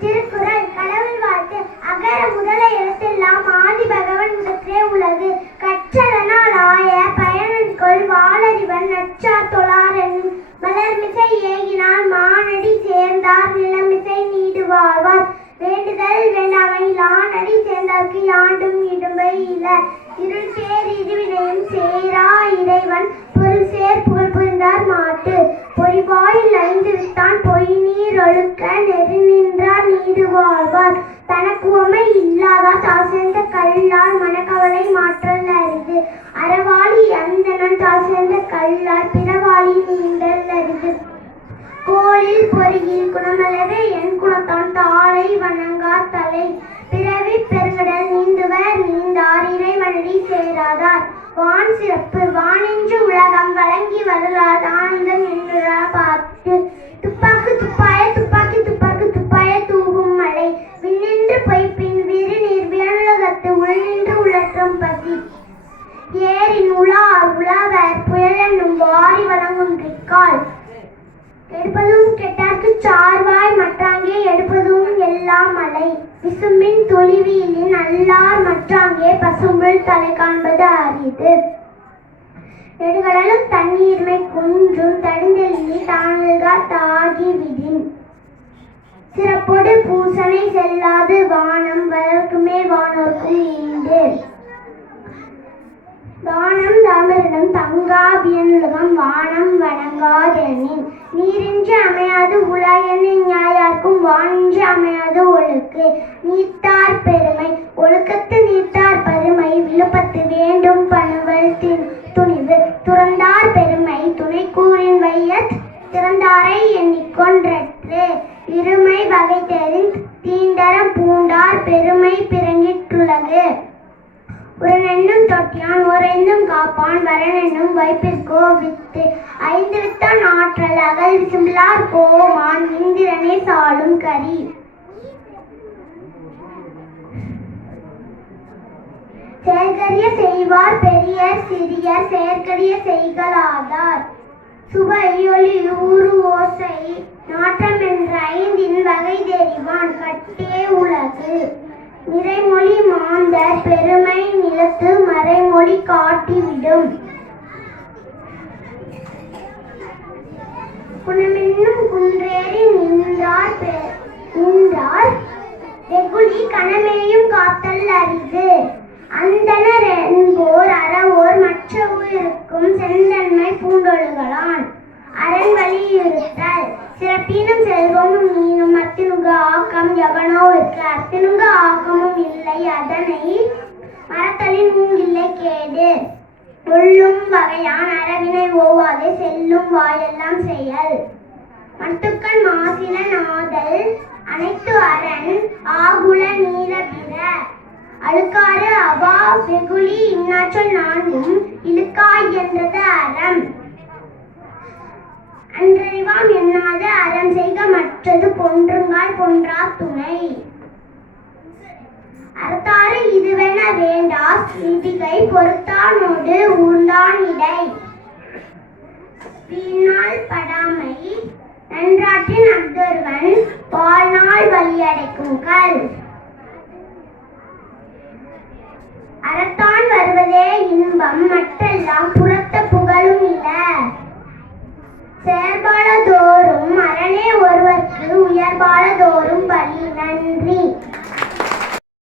திருக்குறள் கடவுள் வாழ்த்து அகர முதல எழுத்தெல்லாம் ஆதி பகவன் முதற்றே உலகு கற்றதனால் ஆய பயனன்கொள் வாளறிவன் தொழார் என்னும் மலர்மிசை ஏகினால் மானடி சேர்ந்தார் நிலமிசை நீடு வாழ்வார் வேண்டுதல் வேண்டாமை லானடி சேர்ந்தார்க்கு யாண்டும் இடும்பை இல. இருள் சேர் இருவி சேர்ந்த கல்லார் பிறவாளி அறிது அரிது கோளில் பொறியில் குணமளவே என் குணத்தான் தாளை வணங்கா தலை. பிறவி பெருங்கடல் நீந்துவர் நீந்தார் இறைவனடி சேராதார். வான் சிறப்பு வானின்று உலகம் வழங்கி வரலார் ஆனந்தம் என்ற கால். எடுப்பதும் கெட்டார்க்கு சார்வாய் மற்றாங்கே எடுப்பதும் எல்லாம் மலை விசும்பின் தொழிவியலின் அல்லார் மற்றாங்கே பசும்புல் தலை காண்பது அரிது. நெடுகடலும் தண்ணீர்மை குன்றும் தடுந்தெல்லி தானல்கா தாகி விதின். சிறப்பொடு பூசனை செல்லாது வானம் வணங்காதெனின் நீரின்றி அமையாது உலகெனின் ஞாயார்க்கும் வானின்றி அமையாது ஒழுக்கு. நீத்தார் பெருமை ஒழுக்கத்து நீத்தார் பெருமை விழுப்பத்து வேண்டும் பணுவல் துணிவு. துறந்தார் பெருமை துணை கூறின் வையத் திறந்தாரை எண்ணிக்கொன்றற்று இருமை வகை தெரிந்து தீண்டரம் பூண்டார் பெருமை பிறங்கிட்டுள்ளது. உரனென்னும் தொட்டியான் ஓரென்னும் காப்பான் வரனென்னும் வைப்பிற்கோ வித்து. ஐந்து வித்தான் ஆற்றல் அகல் விசும்பிலார் கோமான் இந்திரனே சாலும் கரி. செயற்கரிய செய்வார் பெரிய சிறிய செயற்கரிய செய்களாதார். சுவையொலி ஊரு ஊறு ஓசை நாற்றம் என்ற ஐந்தின் வகை தெரிவான் கட்டே உலகு. மாந்தர் பெருமை நிலத்து மறைமொழி காட்டிவிடும். குணமென்னும் குன்றேறி நின்றார் நின்றார். வெகுளி கணமேயும் காத்தல் அரிது. அந்தனர் என்போர் அறவோர் மற்ற உயிருக்கும் செந்தன்மை பூண்டொழுகலான். அரண் வலியுறுத்தல். சிறப்பினும் செல்வமும் மீனும் அத்தினுங்க ஆக்கம் எவனோ இருக்கு அத்தினுங்க ஆக்கம் ஆக்கமும் இல்லை அதனை மரத்தலின் மூங்கில்லை கேடு. உள்ளும் வகையான் அறவினை ஓவாது செல்லும் வாயெல்லாம் செயல். மட்டுக்கண் மாசில நாதல் அனைத்து அரண் ஆகுல நீல பிற. அழுக்காறு அவா வெகுளி இன்னாற்றல் நான்கும் இழுக்காய் என்றது அறம். அன்றறிவாம் எண்ணாது அறம் செய்க மற்றது பொன்றுங்கால் பொன்றா துணை. அறத்தாறு இதுவென வேண்டா விதிகை பொறுத்தானோடு ஊர்ந்தான் இடை. பின்னால் படாமை நன்றாற்றின் அஃதொருவன் வாழ்நாள் வழியடைக்கும் கல். அறத்தான் வருவதே இன்பம் மற்றெல்லாம் புறத்த புகழும் இல்ல செயற்பாடதோறும் அரணே ஒருவர்க்கு